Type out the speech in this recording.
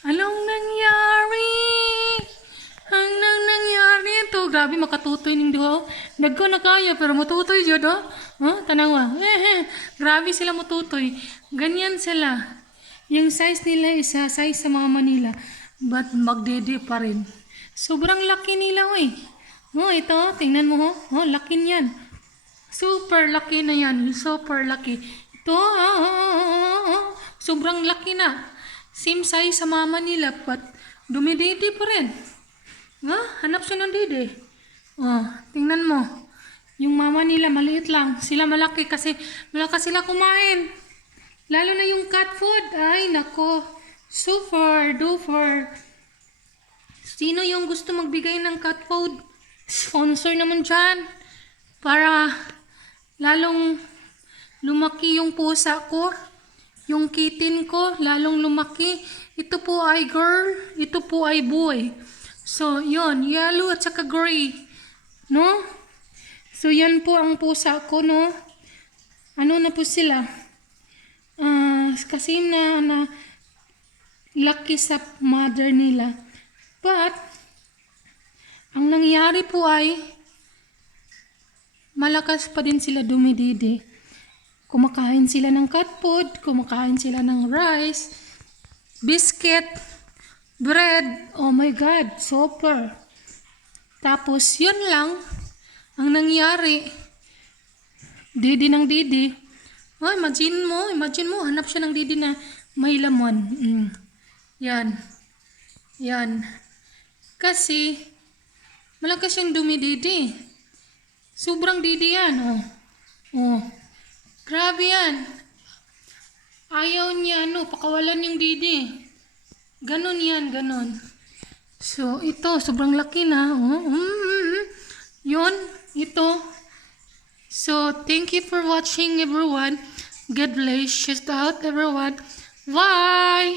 Anong nangyari? Anong nangyari ito? Grabe, makatutoy ning duha. Nagko na kaya, pero matutoy dyan, oh. Tanawa. Grabe sila matutoy. Ganyan sila. Yung size nila isa, size sa mga Manila. But magdede pa rin. Sobrang laki nila, oy. Ito, tingnan mo, laki niyan. Super laki na yan. Super laki. Ito, sobrang laki na. Same size sa mama nila, but dumididi pa rin. Hanap siya ng dede. Tingnan mo. Yung mama nila maliit lang. Sila malaki kasi malakas sila kumain. Lalo na yung cat food. Ay, nako. Super duper. Sino yung gusto magbigay ng cat food? Sponsor naman dyan. Para lalong lumaki yung pusa ko. Yung kitten ko, lalong lumaki. Ito po ay girl. Ito po ay boy. So, yun. Yellow at saka gray. No? So, yan po ang pusa ko, no? Ano na po sila? Kasi na laki sa mother nila. But, ang nangyari po ay malakas pa din sila dumididi. Kumakain sila ng cat food, kumakain sila ng rice, biscuit, bread. Oh my God, super. Tapos, yun lang ang nangyari. Didi ng didi. Imagine mo, hanap siya ng didi na may lamon. Yan. Kasi, malakas siyang dumididi. Sobrang didi yan, Grabe yan. Ayaw niya, pakawalan yung didi. Ganon yan, ganon. So, ito, sobrang laki na. Yun, ito. So, thank you for watching, everyone. God bless. Shout out, everyone. Bye!